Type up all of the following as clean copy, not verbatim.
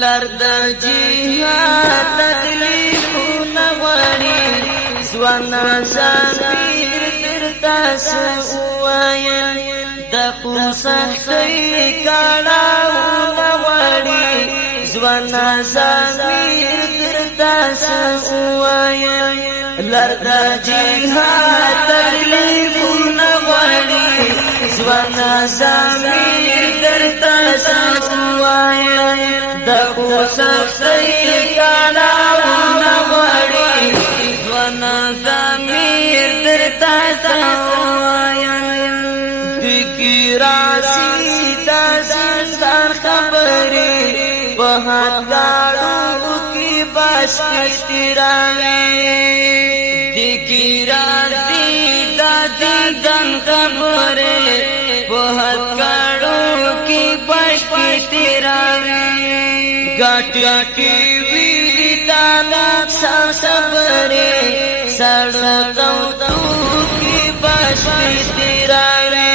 لرد جهاد تکلیفونه غواړي ځوانه زمیر درته څه ووایم د سختۍ کړاوونه غواړي ځوانه زمیر درته څه ووایم لرد جهاد تکلیفونه غواړي ځوانه زمیر درته څه ووایم د سختۍ کړاوونه غواړي ځوانه زمیر درته څه ووایم دګي راځي د زندان خبرې په هغاړو کې باش کشتراوي دګي راځي د زندان خبرې په هغاړو کې باش کشتراوي ګټي وی دا نقصان صبرې سړو تو کې باش کشتراوي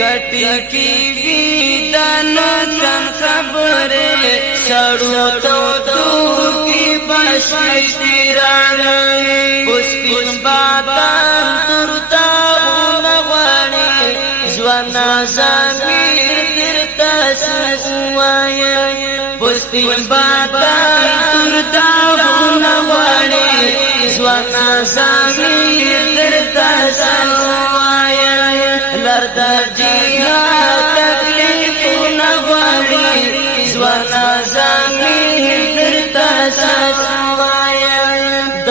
ګټي وی دا نقصان صبرې سړو تو کې باش کشتراوي اوس پین بادام ترتا غواړي ځوانه زمیر درته څه ووایم پسپین بادام ترتا غواړي ځوانه زمیر درته څه ووایم لرد جهاد تکلیفونه غواړي ځوانه زمیر درته څه ووایم د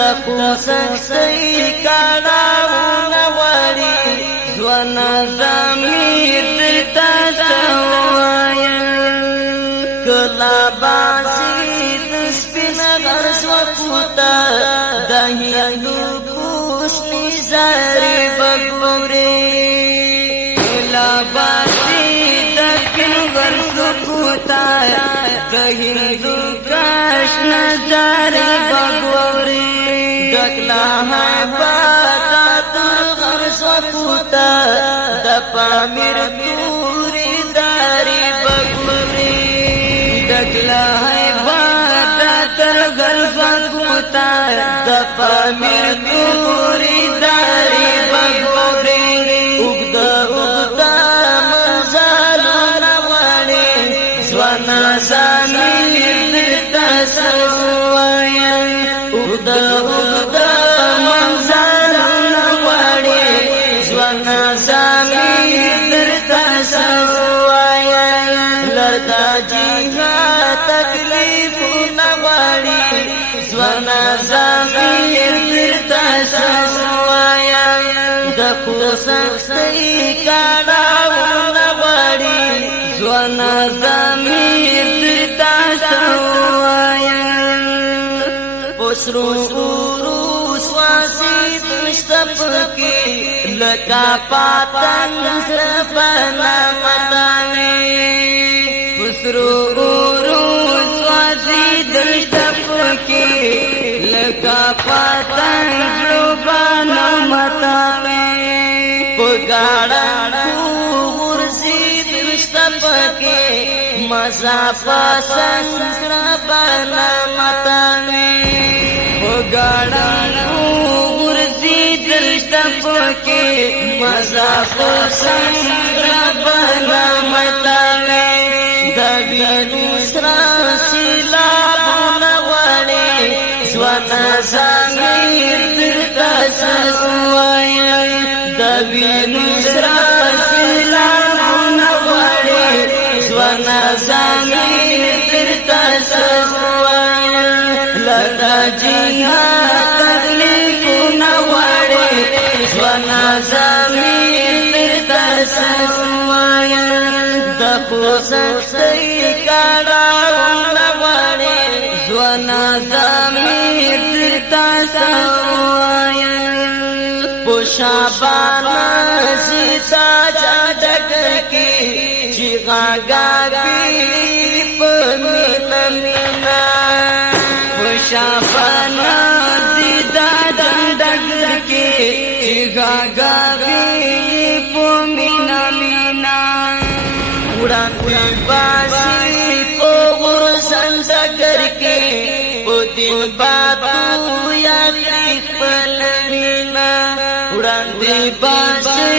سختۍ کړاوونه غواړي ځوانه زمیر درته څه ووایم کله بازي د سپین غرس وکوتا د هندو کوشنی زاري بګوري کله بازي د سپین غرس وکوتا د هندو کوشنی زاري بګوري دکلا ہے پتا تر غرس وکوتا د پامیر پوری داری بګوري دکلا ہے پتا تر غرس وکوتا د پامیر پوری داری بګوري وګدا منزل غواړي ځوانه زمیر درته څه ووایم وګدا منزل غواړي ځوانه زمیر درته څه ووایم لرد جهاد تکلیفونه غواړي ځوانه زمیر درته څه ووایم د سختۍ کړاوونه غواړي ځوانه زمیر درته څه ووایم پسرو سواسي دشته پکې لکه پاتنګ بنا متاني پسرو سواسي دشته پکې لکه پاتنګ بنا متاني پګاړه ورزي دشته پکې مزه پسند بنا متاني پګاړه ورزي دشته پکې مزه پسند بنا متاني د وینو سره سیلابونه غواړي ځوانه زمیر درته څه ووایم د وینو سره سیلابونه غواړي ځوانه زمیر درته څه ووایم لرد جهاد تکلیفونه غواړي ځوانه زمیر درته څه ووایم د سختۍ کړاوونه غواړي ځوانه زمیر درته څه ووایم په شابانه سیسا ډګر کې چې غاګاګي په مینا په شابانه سیسا ډګر کې چې غاګاګي په مینا وړاندې باسي په ورسره دل باتو یا خپل مینا وړاندې باسي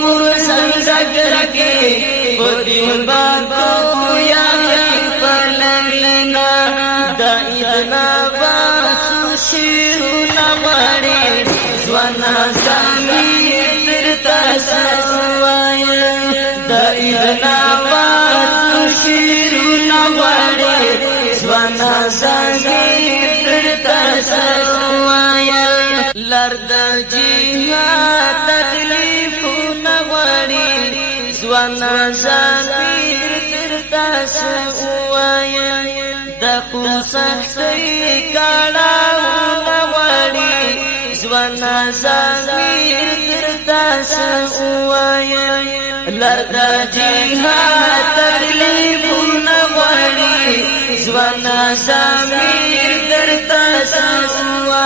پور سنگر کې دل باتو یا خپل مینا داینا واسو شیرونه وړي ځوانا زمين ترتا سوایا داینا واسو شیرونه وړي ځوانا زمين ترتا سوایا لرد جهاد تکلیفونه وړي ځوانا زمين ترتا سوایا د خوشحالي کاڼهونه وړي ځوانا زمين ترتا سوایا لرد جهاد تکلیفونه وړي ځوانا زمين ترتا سوایا